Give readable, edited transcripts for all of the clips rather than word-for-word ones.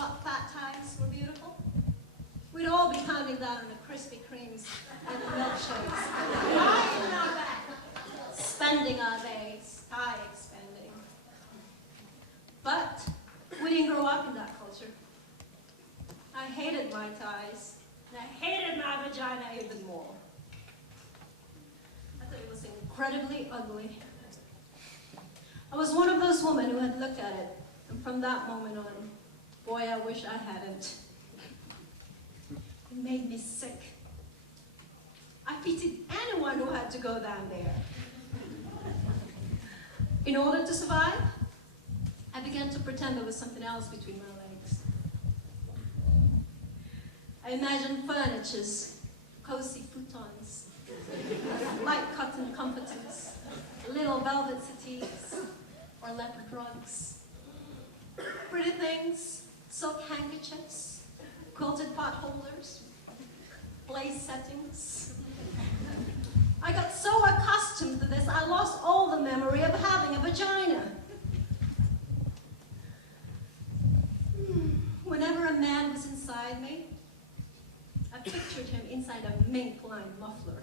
thought fat ties were beautiful, we'd all be pounding down on the Krispy Kremes and the milkshakes. Lying on our back, spending our days, tie expending. But we didn't grow up in that culture. I hated my ties, and I hated my vagina even more. I thought it was incredibly ugly. I was one of those women who had looked at it, and from that moment on, boy, I wish I hadn't. It made me sick. I pitied anyone who had to go down there. In order to survive, I began to pretend there was something else between my legs. I imagined furnitures, cozy futons, light cotton comforters, little velvet settees, or leopard rugs. Pretty things, silk handkerchiefs, quilted pot holders, lace settings. I got so accustomed to this, I lost all the memory of having a vagina. Whenever a man was inside me, I pictured him inside a mink-lined muffler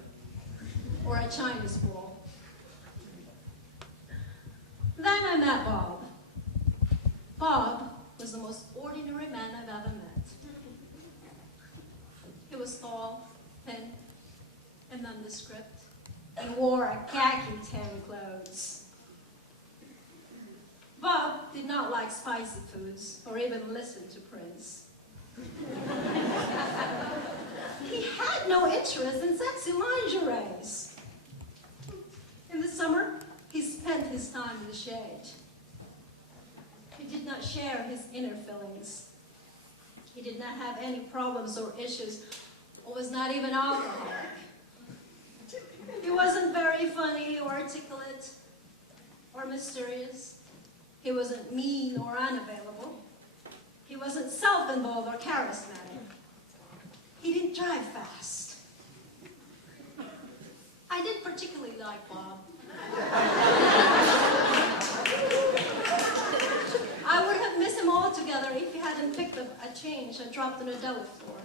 or a Chinese ball. Then I met Bob. Bob was the most ordinary man I've ever met. He was tall, thin, and nondescript, and wore a khaki tan clothes. Bob did not like spicy foods or even listen to Prince. He had no interest in sexy lingeries. In the summer, he spent his time in the shade. He did not share his inner feelings. He did not have any problems or issues, or was not even alcoholic. He wasn't very funny or articulate or mysterious. He wasn't mean or unavailable. He wasn't self-involved or charismatic. He didn't drive fast. I didn't particularly like Bob. I would have missed him altogether if he hadn't picked up a change and dropped on a deli floor.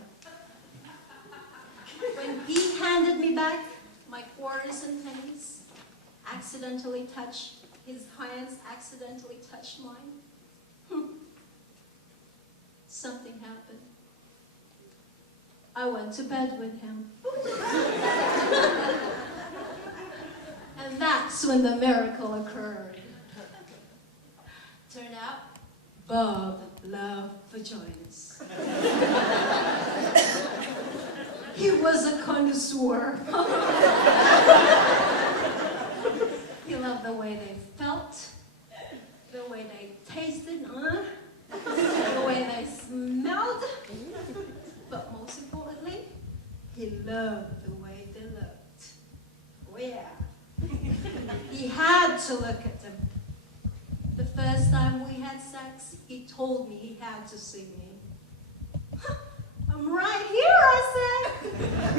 When he handed me back my quarters and pennies, his hands accidentally touched mine. Something happened. I went to bed with him. And that's when the miracle occurred. Turned out, Bob loved vaginas. He was a connoisseur. He loved the way they felt, the way they tasted, the way they smelled, but most importantly, he loved the way they looked. Oh yeah. He had to look at them. The first time we had sex, he told me he had to see me. I'm right here, I said.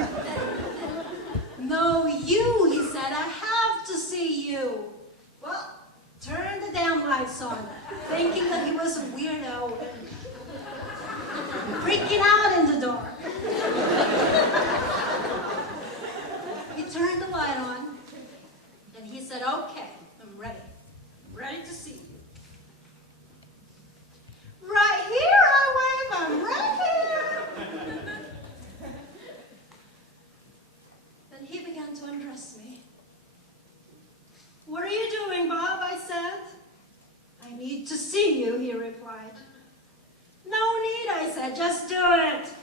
No, you, he said, I have to see you. Well, turn the damn lights on, thinking that he was a weirdo, freaking out in the dark. He turned the light on, and he said, okay, I'm ready. I'm ready to see you. Right here, I wave, I'm right here. Then he began to undress me. What are you doing, Bob? I said. I need to see you, he replied. No need, I said, just do it.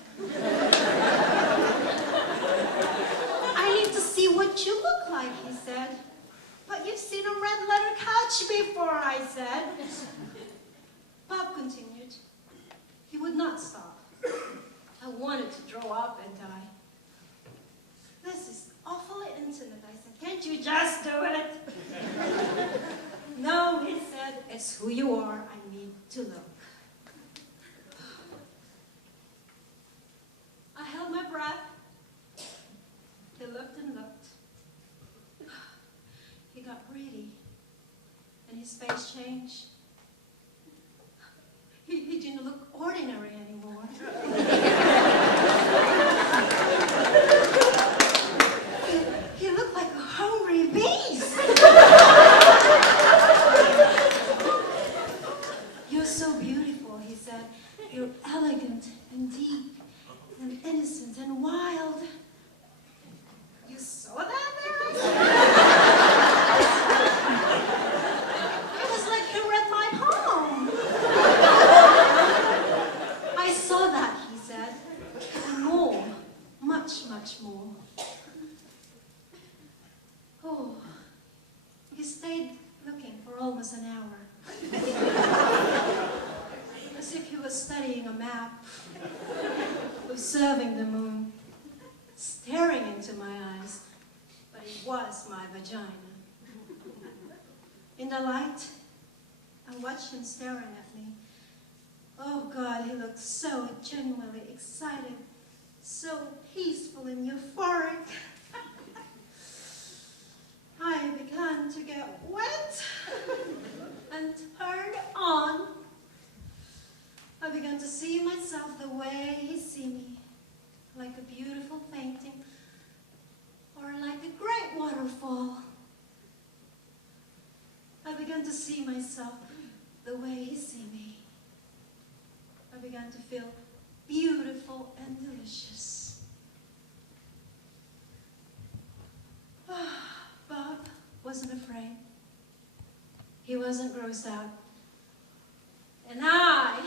I need to see what you look like, he said. But you've seen a red leather couch before, I said. Bob continued. He would not stop. I wanted to throw up and die. This is awfully intimate, I said. Can't you just do it? No, he said, it's who you are. I need to look. I held my breath. He looked and looked. He got greedy, and his face changed. He didn't look ordinary You're elegant and deep and innocent and wild. You saw that there? It was like you read my palm. I saw that, he said, and more, much, much more. Oh, he stayed looking for almost an hour. As if he was studying a map, observing the moon, staring into my eyes, but it was my vagina. In the light, I watched him staring at me. Oh God, he looked so genuinely excited, so peaceful and euphoric. I began to get wet and turned on. I began to see myself the way he see me, like a beautiful painting, or like a great waterfall. I began to see myself the way he see me. I began to feel beautiful and delicious. Bob wasn't afraid. He wasn't grossed out. And I